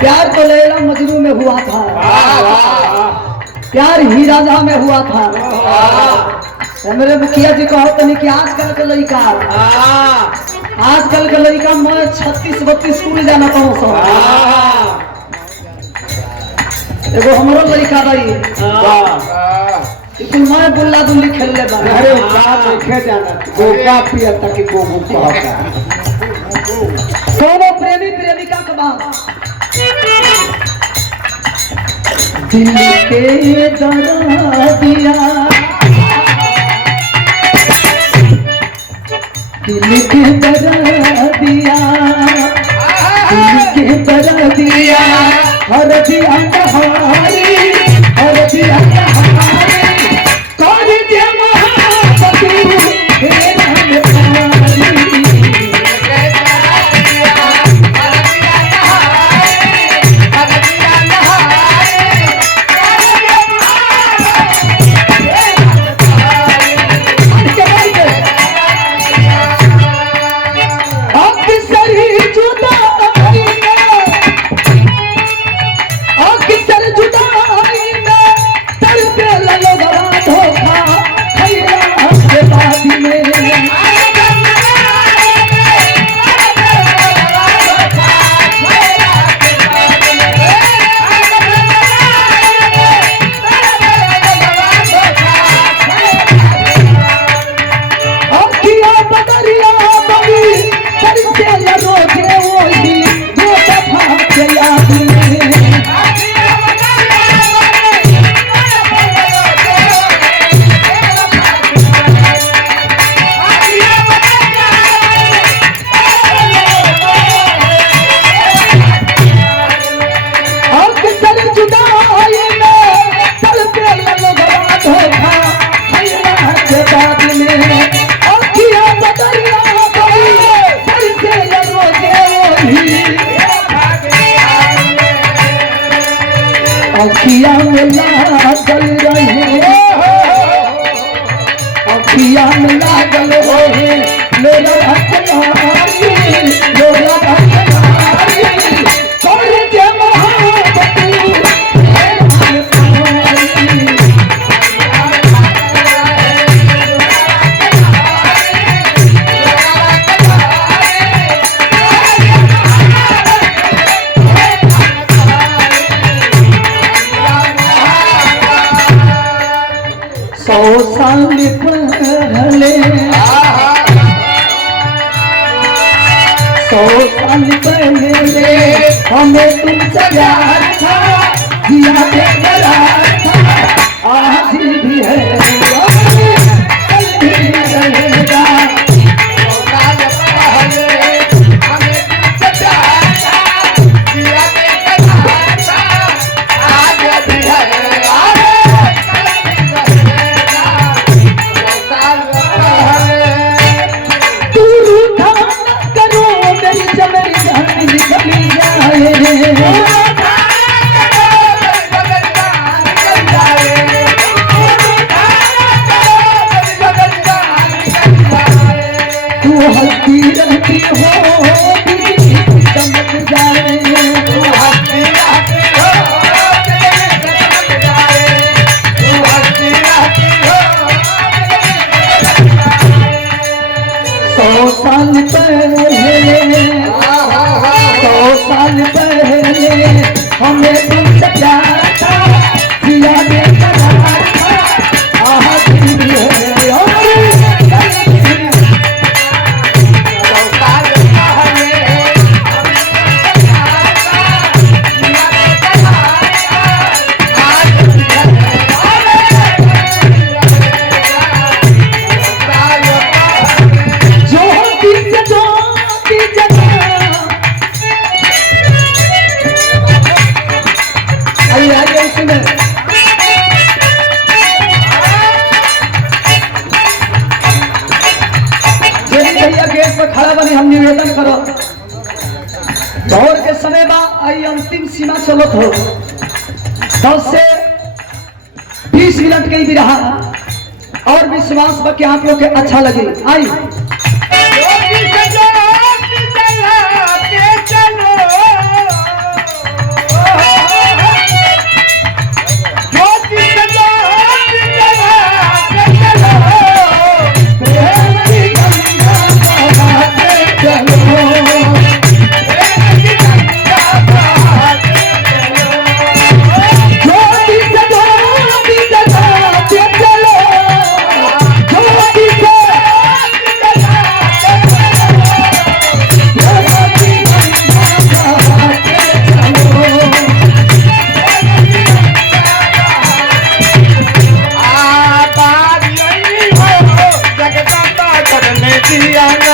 प्यार तो लैला मजनू में हुआ था, प्यार ही राजा में हुआ था। मेरे मुखिया जी कहो तो नहीं कि आजकल के लड़का मैं 36-32 स्कूल जाना पाऊँ सब। एगो हमारो लड़का भाई तू मैं बुल्ला दुल्ली खेल ले बा। अरे देखे जाना गोका पिया तक गोगो कहता दोनों प्रेमी प्रेमिका के बात दिल के दरदिया दिल के दरदिया हर दिया कहानी हर दिया कहानी कौन दिया महापति तेरा अखिया में लागल रहे अखिया में लागल रहे मेरा हकनारी मेरा हकनारी कौन के महापति सौ साल पहले 100 साल पहले हमें तुमसे प्यार था दिया बेकरार था आज भी है कल भी रहेगा। 100 साल पहले हमें तुमसे प्यार था दिया बेकरार था आज भी है तू हंसती रहती हो चमक जाए तू हंसती रहती हो चमक जाए तू हंसती रहती हो 100 साल पहले 100 साल पहले हमें तुमसे प्यार था दिया बेकरार था आज भी है खड़ा बनी हम निवेदन करो दौड़ के समय बा आई अंतिम सीमा चलत हो 10 से 20 मिनट के भी रहा और विश्वास बा कि आप लोग के अच्छा लगे आई सियाना